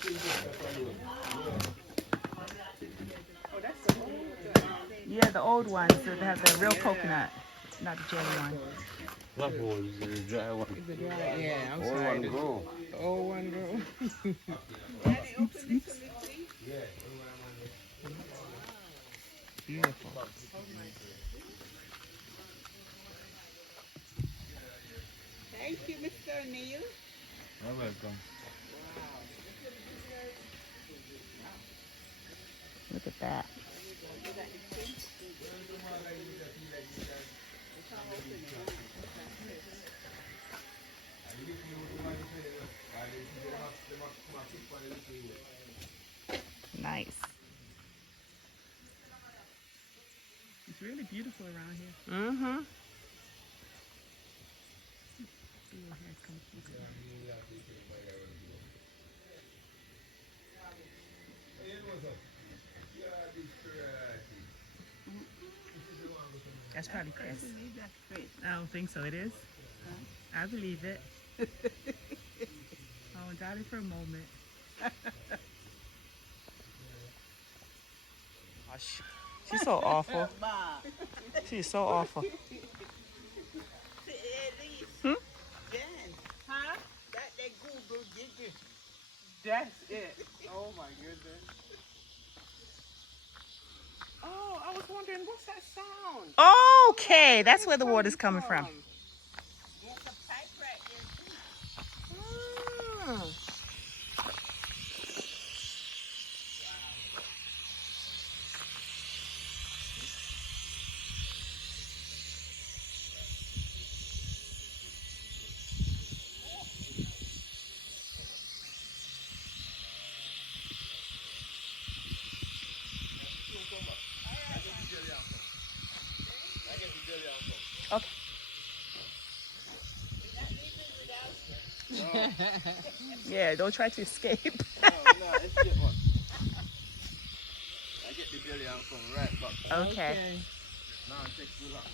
Oh, that's the old. Yeah, the old ones that have the real coconut, not the jelly one. What hole is the dry one? Is it dry? Yeah, I'm All sorry. one grow. The old one girl. Beautiful. Thank you, Mr. Neil. You're welcome. Look at that. Nice. It's really beautiful around here. Mm-hmm. See your hair come through. That's probably Chris. I don't think so. It is? I believe it. Oh, doubt it for a moment. Gosh, she's so awful. She's so awful. Hmm? Huh? That's it. Oh my goodness. Oh, I was wondering what's that sound? Okay, that's where the water's coming from. Mm. Okay. Yeah, don't try to escape. No, let's get one. I get the jelly and come right back. Okay. Okay. Now it takes too long.